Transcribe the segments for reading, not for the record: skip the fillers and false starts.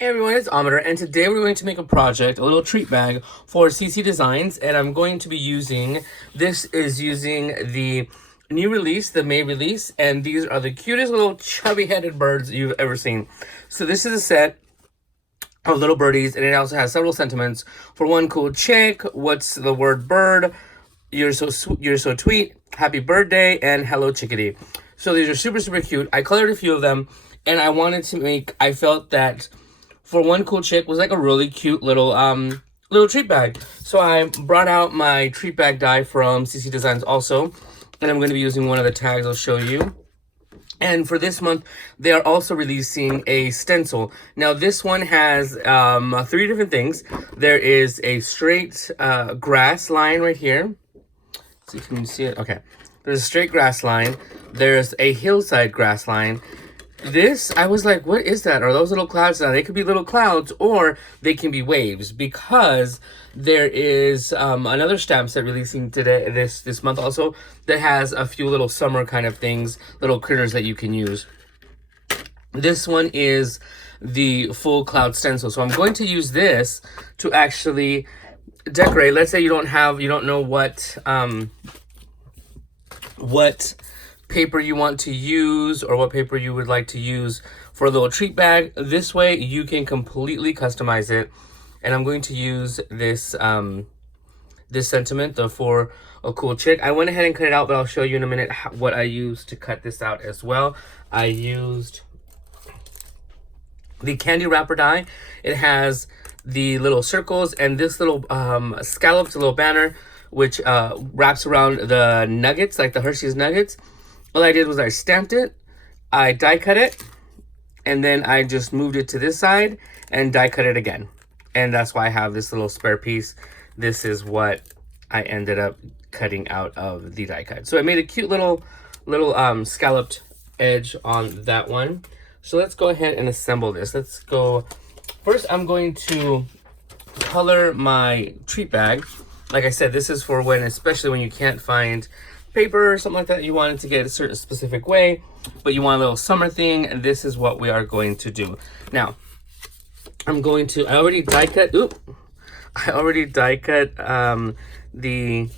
Hey everyone, it's Ometer, and today we're going to make a project, a little treat bag for CC Designs, and I'm going to be using the new release, the May release, and these are the cutest little chubby-headed birds you've ever seen. So this is a set of little birdies, and it also has several sentiments. For one, cool chick, what's the word bird, you're so tweet, happy birthday, and hello chickadee. So these are super, super cute. I colored a few of them, and I felt that for one cool chick was like a really cute little treat bag. So I brought out my treat bag die from CC Designs also, and I'm going to be using one of the tags I'll show you. And for this month, they are also releasing a stencil. Now this one has 3 different things. There is a straight grass line right here. So you can see it. Okay. There's a straight grass line. There's a hillside grass line. This, I was like, what is that? Are those little clouds? Now, they could be little clouds or they can be waves, because there is another stamp set releasing today, this month also, that has a few little summer kind of things, little critters that you can use. This one is the full cloud stencil. So I'm going to use this to actually decorate. Let's say you don't know what paper you want to use or what paper you would like to use for a little treat bag. This way you can completely customize it. And I'm going to use this this sentiment for a cool chick. I went ahead and cut it out, but I'll show you in a minute what I used to cut this out as well. I used the candy wrapper die. It has the little circles and this little scalloped little banner, which wraps around the nuggets, like the Hershey's nuggets. All I did was I stamped it, I die cut it, and then I just moved it to this side and die cut it again. And that's why I have this little spare piece. This is what I ended up cutting out of the die cut. So I made a cute little scalloped edge on that one. So let's go ahead and assemble this. Let's go. First, I'm going to color my treat bag. Like I said, this is for especially when you can't find paper or something like that, you want it to get a certain specific way, but you want a little summer thing, and this is what we are going to do. Now, I already die cut the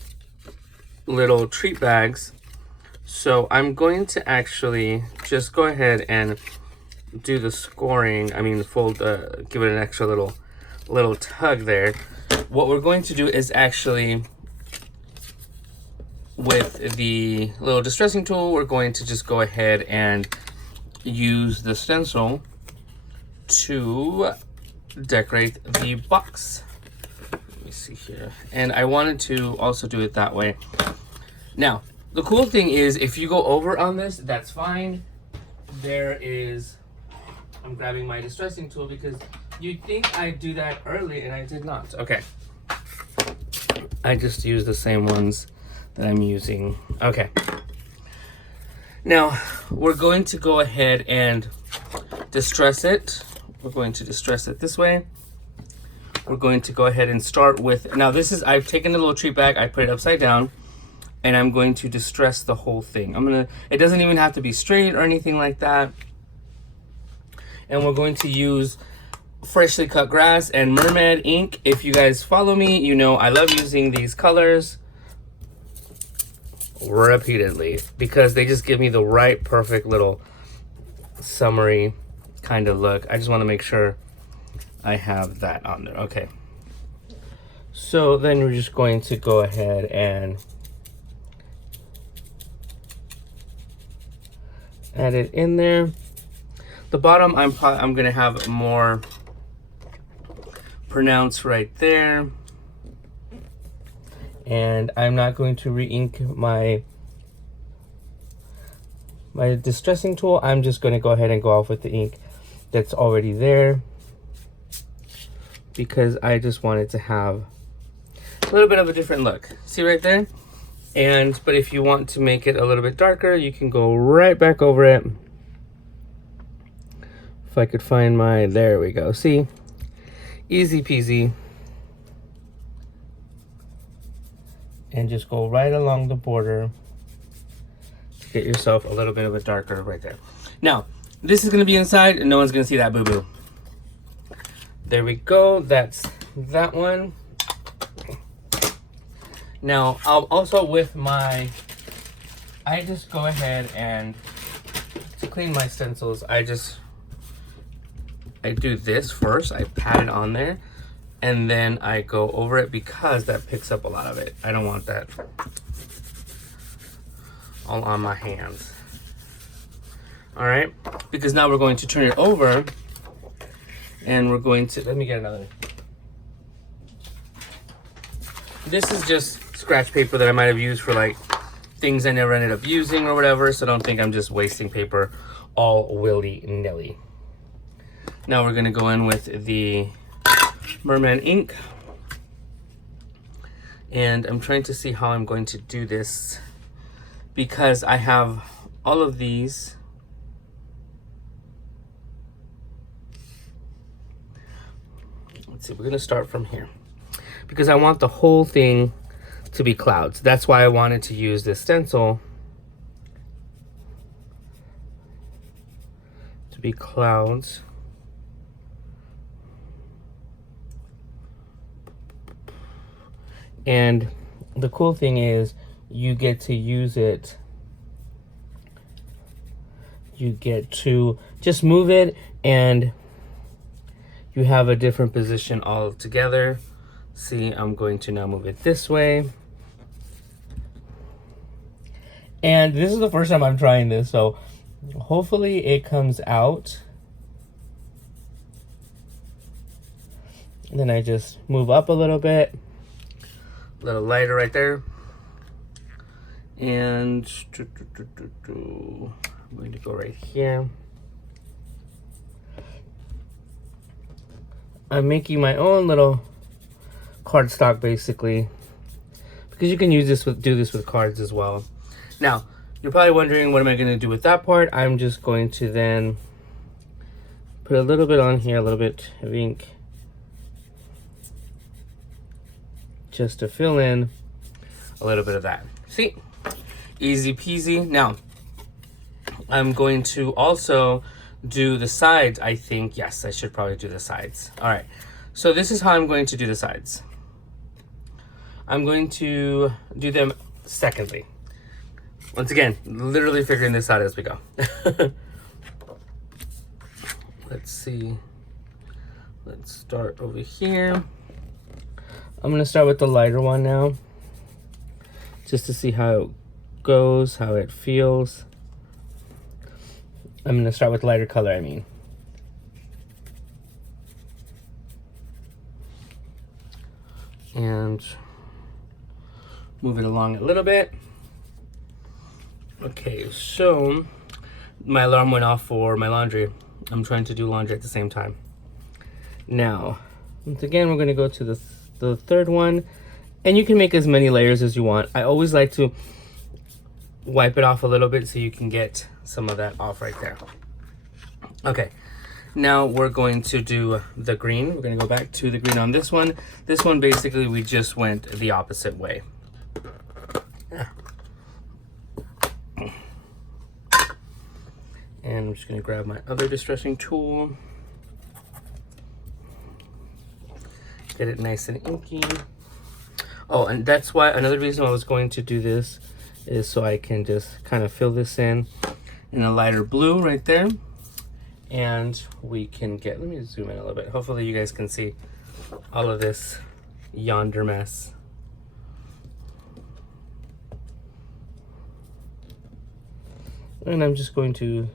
little treat bags. So I'm going to actually just go ahead and do the scoring. I mean, give it an extra little tug there. What we're going to do is actually, with the little distressing tool, we're going to just go ahead and use the stencil to decorate the box. Let me see here. And I wanted to also do it that way. Now, the cool thing is, if you go over on this, that's fine. I'm grabbing my distressing tool because you'd think I'd do that early, and I did not. Okay. I just used the same ones that I'm using. Okay. Now, we're going to go ahead and distress it. We're going to distress it this way. We're going to go ahead and start with, now this is, I've taken the little treat bag, I put it upside down, and I'm going to distress the whole thing. It doesn't even have to be straight or anything like that. And we're going to use freshly cut grass and mermaid ink. If you guys follow me, you know I love using these colors repeatedly because they just give me the right perfect little summery kind of look. I just want to make sure I have that on there. Okay, so then we're just going to go ahead and add it in there. The bottom I'm gonna have more pronounced right there. And I'm not going to re-ink my distressing tool. I'm just going to go ahead and go off with the ink that's already there, because I just wanted to have a little bit of a different look. See right there? But if you want to make it a little bit darker, you can go right back over it. If I could find there we go. See? Easy peasy. And just go right along the border to get yourself a little bit of a darker right there. Now, this is going to be inside and no one's going to see that boo-boo. There we go. That's that one. Now, I'll also with my, I just go ahead and to clean my stencils, I do this first. I pat it on there and then I go over it because that picks up a lot of it. I don't want that all on my hands. All right, because now we're going to turn it over and we're going to, let me get another. This is just scratch paper that I might have used for like things I never ended up using or whatever, so don't think I'm just wasting paper all willy-nilly. Now we're gonna go in with the Merman ink. And I'm trying to see how I'm going to do this because I have all of these. Let's see, we're gonna start from here because I want the whole thing to be clouds. That's why I wanted to use this stencil to be clouds. And the cool thing is you get to use it. You get to just move it and you have a different position all together. See, I'm going to now move it this way. And this is the first time I'm trying this, so hopefully it comes out. And then I just move up a little bit. A little lighter right there. And I'm going to go right here. I'm making my own little cardstock basically, because you can use this with, do this with cards as well. Now, you're probably wondering what am I going to do with that part? I'm just going to then put a little bit on here, a little bit of ink, just to fill in a little bit of that. See? Easy peasy. Now, I'm going to also do the sides, I think. Yes, I should probably do the sides. All right. So this is how I'm going to do the sides. I'm going to do them secondly. Once again, literally figuring this out as we go. Let's see. Let's start over here. I'm going to start with the lighter one now, just to see how it goes, how it feels. I'm going to start with lighter color, I mean. And move it along a little bit. Okay, so my alarm went off for my laundry. I'm trying to do laundry at the same time. Now, once again, we're going to go to the third one. And you can make as many layers as you want. I always like to wipe it off a little bit so you can get some of that off right there. Okay, now we're going to do the green. We're going to go back to the green on this one. This one, basically, we just went the opposite way. Yeah. And I'm just going to grab my other distressing tool. Get it nice and inky. Oh, and that's why another reason I was going to do this is so I can just kind of fill this in a lighter blue right there. And we can get, let me zoom in a little bit. Hopefully you guys can see all of this yonder mess. And I'm just going to,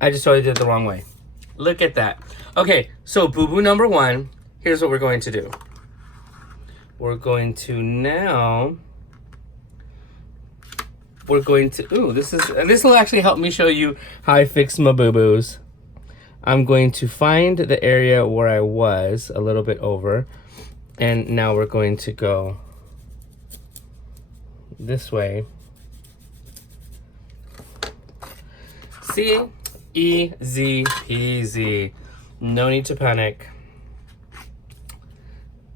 I just totally did it the wrong way. Look at that. Okay, so boo-boo number one, here's what we're going to do. We're going to now, we're going to, ooh, this will actually help me show you how I fix my boo-boos. I'm going to find the area where I was a little bit over, and now we're going to go this way. See? Easy peasy. No need to panic.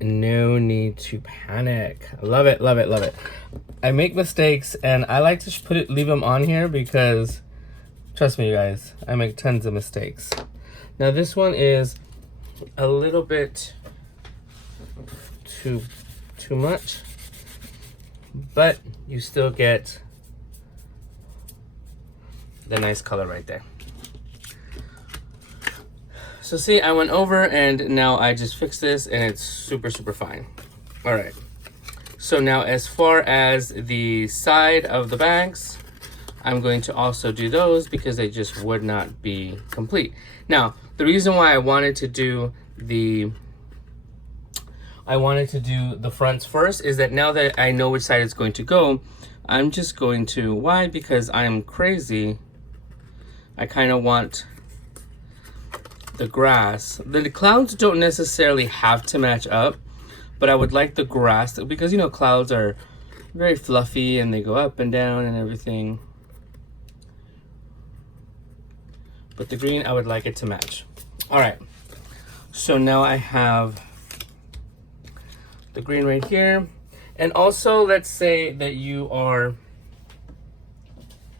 No need to panic. Love it, love it, love it. I make mistakes and I like to leave them on here because, trust me you guys, I make tons of mistakes. Now this one is a little bit too much, but you still get the nice color right there. So see, I went over and now I just fixed this and it's super fine. All right. So now as far as the side of the bags, I'm going to also do those because they just would not be complete. Now, the reason why I wanted to do the fronts first is that now that I know which side it's going to go, I'm just going to, why? Because I'm crazy. I kind of want the grass. The clouds don't necessarily have to match up, but I would like the grass because, you know, clouds are very fluffy and they go up and down and everything. But the green, I would like it to match. All right, so now I have the green right here. And also, let's say that you are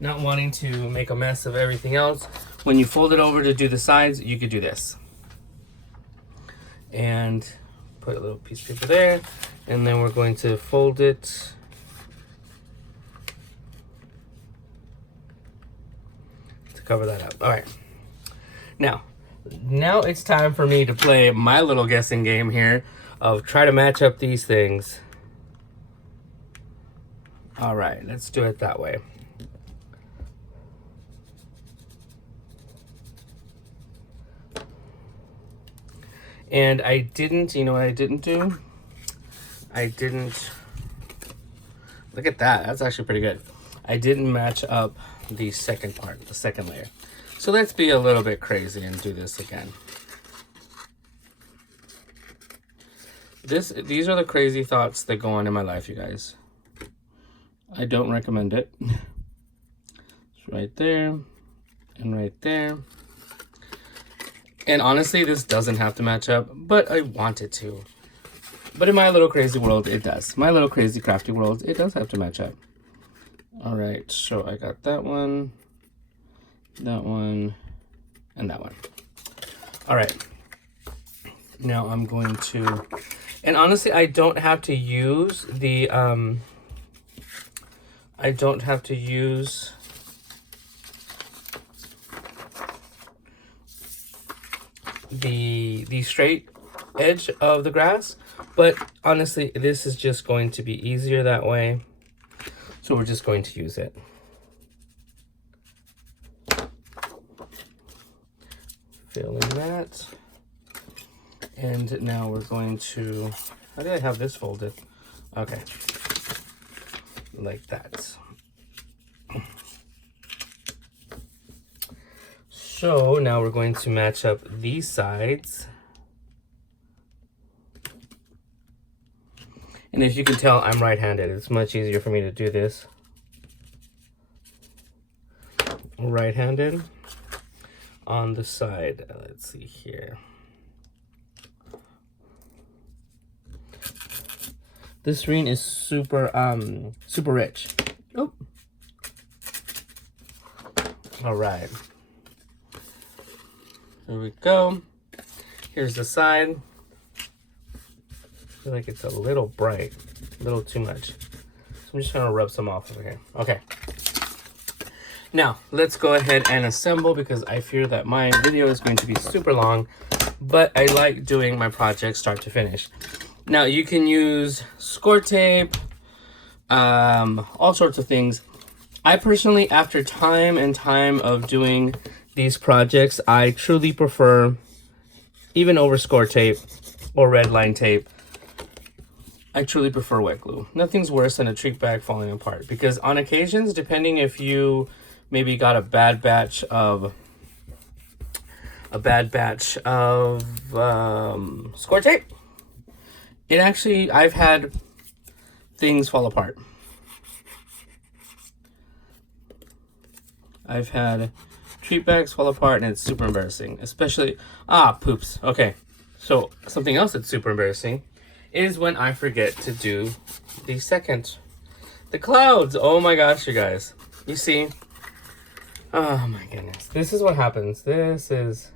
not wanting to make a mess of everything else. When you fold it over to do the sides, you could do this. And put a little piece of paper there. And then we're going to fold it to cover that up. All right. Now it's time for me to play my little guessing game here of try to match up these things. All right, let's do it that way. And I didn't, you know what I didn't do? I didn't, look at that, that's actually pretty good. I didn't match up the second part, the second layer. So let's be a little bit crazy and do this again. These are the crazy thoughts that go on in my life, you guys. I don't recommend it. It's right there and right there. And honestly, this doesn't have to match up, but I want it to. But in my little crazy world, it does. My little crazy crafty world, it does have to match up. All right, so I got that one, and that one. All right. Now I'm going to, and honestly, I don't have to use the, the straight edge of the grass, but honestly, this is just going to be easier that way. So we're just going to use it. Fill in that. And now we're going to, how did I have this folded? Okay, like that. So now we're going to match up these sides. And as you can tell, I'm right-handed. It's much easier for me to do this right-handed on the side. Let's see here. This green is super rich. Oh. All right. There we go. Here's the side. I feel like it's a little bright, a little too much. So I'm just gonna rub some off over here. Okay. Now, let's go ahead and assemble because I fear that my video is going to be super long, but I like doing my project start to finish. Now, you can use score tape, all sorts of things. I personally, after time and time of doing these projects, I truly prefer, even over score tape or red line tape, I truly prefer wet glue. Nothing's worse than a treat bag falling apart because on occasions, depending if you maybe got a bad batch of score tape, it actually, I've had things fall apart. I've had treat bags fall apart and it's super embarrassing, especially, poops. Okay, so something else that's super embarrassing is when I forget to do the clouds. Oh my gosh, you guys. You see, oh my goodness. This is what happens. This is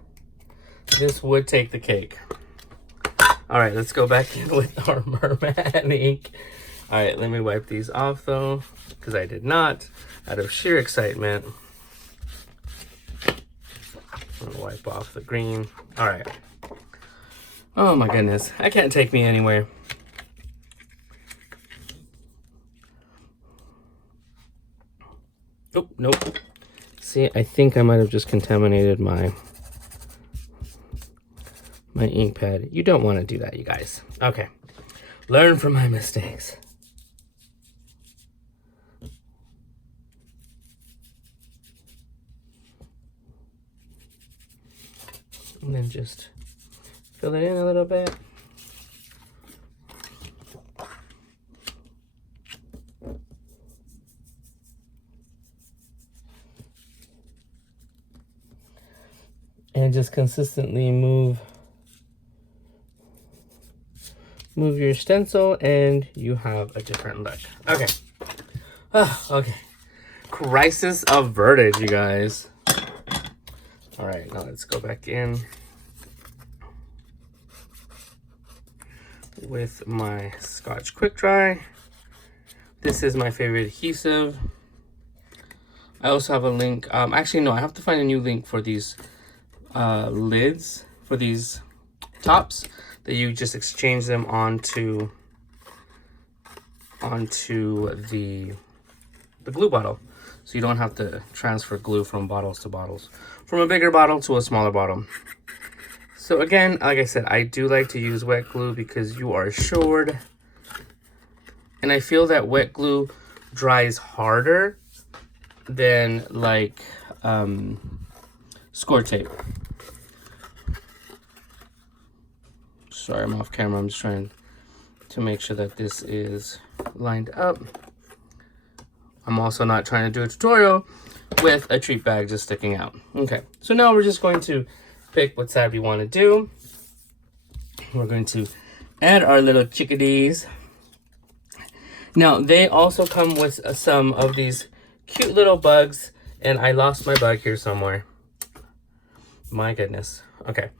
This would take the cake. All right, let's go back in with our merman ink. All right, let me wipe these off though, because I did not, out of sheer excitement. I'm gonna wipe off the green. All right. Oh my goodness, that can't take me anywhere. Oh, nope. See, I think I might have just contaminated my ink pad. You don't want to do that, you guys. Okay. Learn from my mistakes. And then just fill it in a little bit. And just consistently move your stencil and you have a different look. Okay. Okay. Crisis averted, you guys. All right, now let's go back in with my Scotch Quick Dry. This is my favorite adhesive. I also have a link. Actually, no, I have to find a new link for these lids, for these tops, that you just exchange them onto the glue bottle. So you don't have to transfer glue from bottles to bottles, from a bigger bottle to a smaller bottle. So again, like I said, I do like to use wet glue because you are assured. And I feel that wet glue dries harder than like score tape. Sorry, I'm off camera. I'm just trying to make sure that this is lined up. I'm also not trying to do a tutorial with a treat bag just sticking out. Okay, so now we're just going to pick what side we want to do. We're going to add our little chickadees. Now, they also come with some of these cute little bugs, and I lost my bug here somewhere. My goodness. Okay.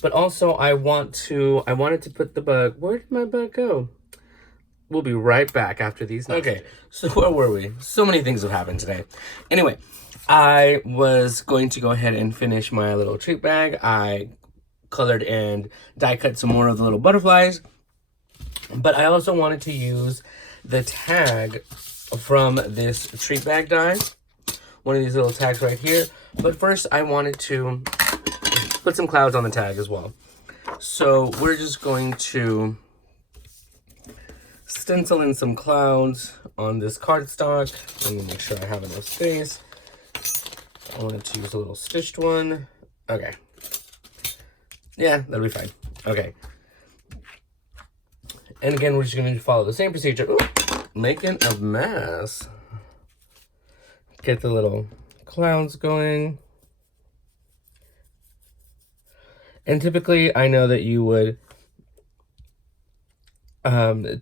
But also, I wanted to put the bug. Where did my bug go? We'll be right back after these. Okay, so where were we? So many things have happened today. Anyway, I was going to go ahead and finish my little treat bag. I colored and die cut some more of the little butterflies. But I also wanted to use the tag from this treat bag die. One of these little tags right here. But first, I wanted to put some clouds on the tag as well. So we're just going to stencil in some clouds on this cardstock. Let me make sure I have enough space. I wanted to use a little stitched one. Okay. Yeah, that'll be fine. Okay. And again, we're just going to follow the same procedure. Ooh, making a mess. Get the little clouds going. And typically, I know that you would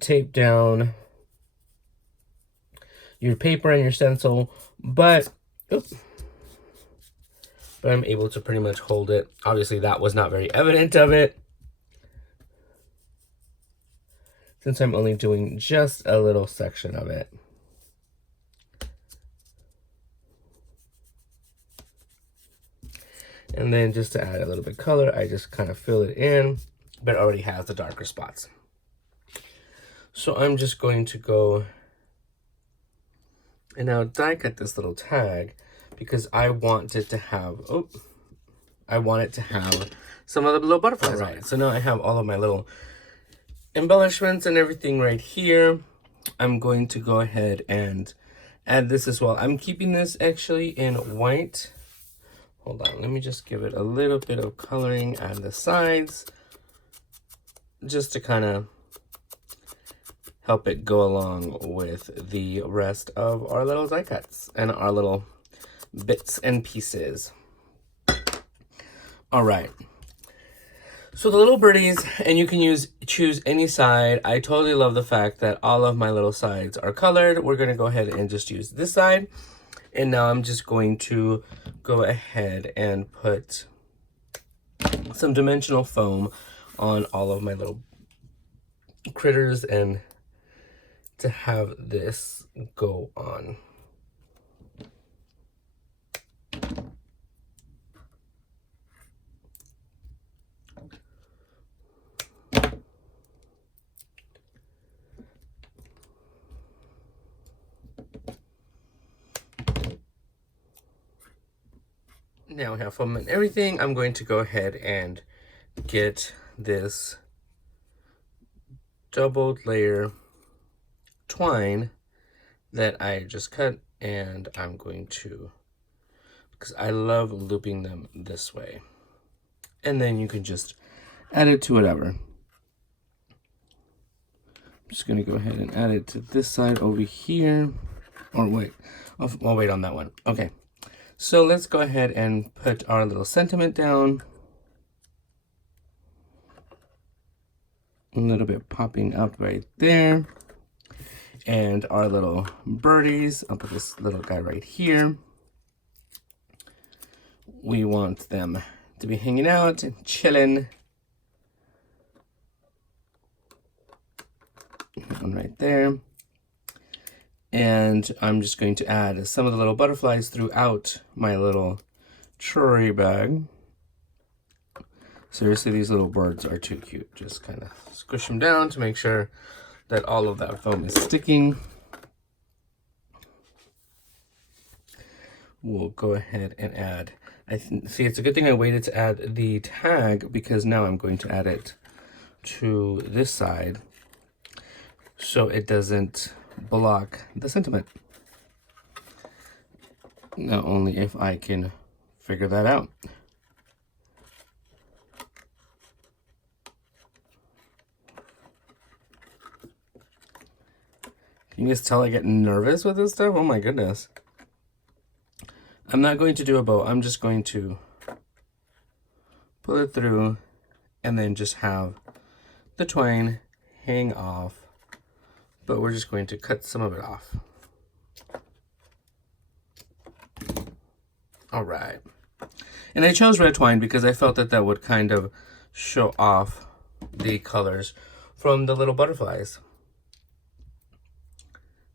tape down your paper and your stencil, but I'm able to pretty much hold it. Obviously, that was not very evident of it, since I'm only doing just a little section of it. And then just to add a little bit of color, I just kind of fill it in, but it already has the darker spots. So I'm just going to go and now die cut this little tag because I want it to have, I want it to have some of the little butterflies on it. So now I have all of my little embellishments and everything right here. I'm going to go ahead and add this as well. I'm keeping this actually in white. Hold on, let me just give it a little bit of coloring on the sides, just to kind of help it go along with the rest of our little die cuts and our little bits and pieces. All right. So the little birdies, and you can choose any side. I totally love the fact that all of my little sides are colored. We're going to go ahead and just use this side. And now I'm just going to go ahead and put some dimensional foam on all of my little critters and to have this go on. Now we have foam and everything. I'm going to go ahead and get this doubled layer twine that I just cut, and I'm going to, because I love looping them this way. And then you can just add it to whatever. I'm just going to go ahead and add it to this side over here. Or wait, I'll wait on that one. Okay. So let's go ahead and put our little sentiment down. A little bit popping up right there. And our little birdies, I'll put this little guy right here. We want them to be hanging out and chilling. One right there. And I'm just going to add some of the little butterflies throughout my little tree bag. Seriously, these little birds are too cute. Just kind of squish them down to make sure that all of that foam is sticking. We'll go ahead and add, see, it's a good thing I waited to add the tag, because now I'm going to add it to this side so it doesn't block the sentiment. Now, only if I can figure that out. Can you guys tell I get nervous with this stuff? Oh my goodness. I'm not going to do a bow. I'm just going to pull it through and then just have the twine hang off. But we're just going to cut some of it off. All right. And I chose red twine because I felt that that would kind of show off the colors from the little butterflies.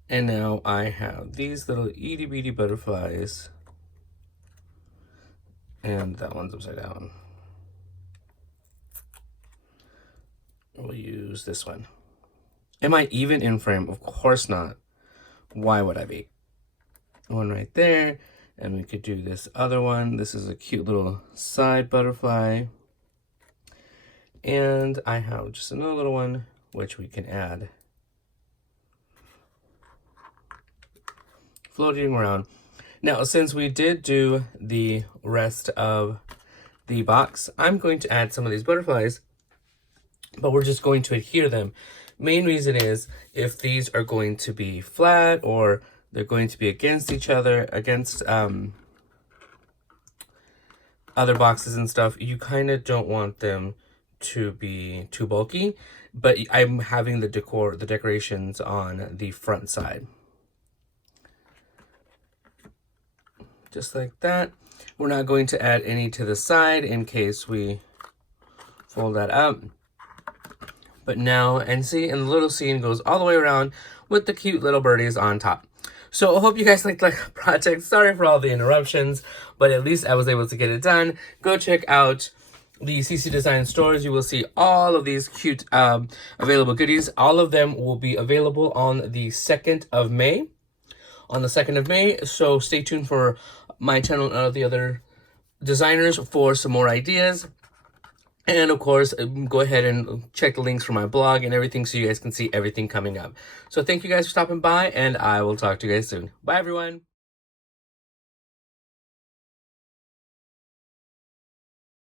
And now I have these little itty bitty butterflies. And that one's upside down. We'll use this one. Am I even in frame? Of course not. Why would I be? One right there. And we could do this other one. This is a cute little side butterfly. And I have just another little one, which we can add. Floating around. Now, since we did do the rest of the box, I'm going to add some of these butterflies, but we're just going to adhere them. Main reason is if these are going to be flat or they're going to be against each other, against other boxes and stuff, you kind of don't want them to be too bulky, but I'm having the decorations on the front side. Just like that. We're not going to add any to the side in case we fold that up. But now, and see, and the little scene goes all the way around with the cute little birdies on top. So I hope you guys liked the project. Sorry for all the interruptions, but at least I was able to get it done. Go check out the CC Design stores. You will see all of these cute available goodies. All of them will be available on the 2nd of May. On the 2nd of May, so stay tuned for my channel and all the other designers for some more ideas. And of course, go ahead and check the links for my blog and everything so you guys can see everything coming up. So thank you guys for stopping by, and I will talk to you guys soon. Bye, everyone.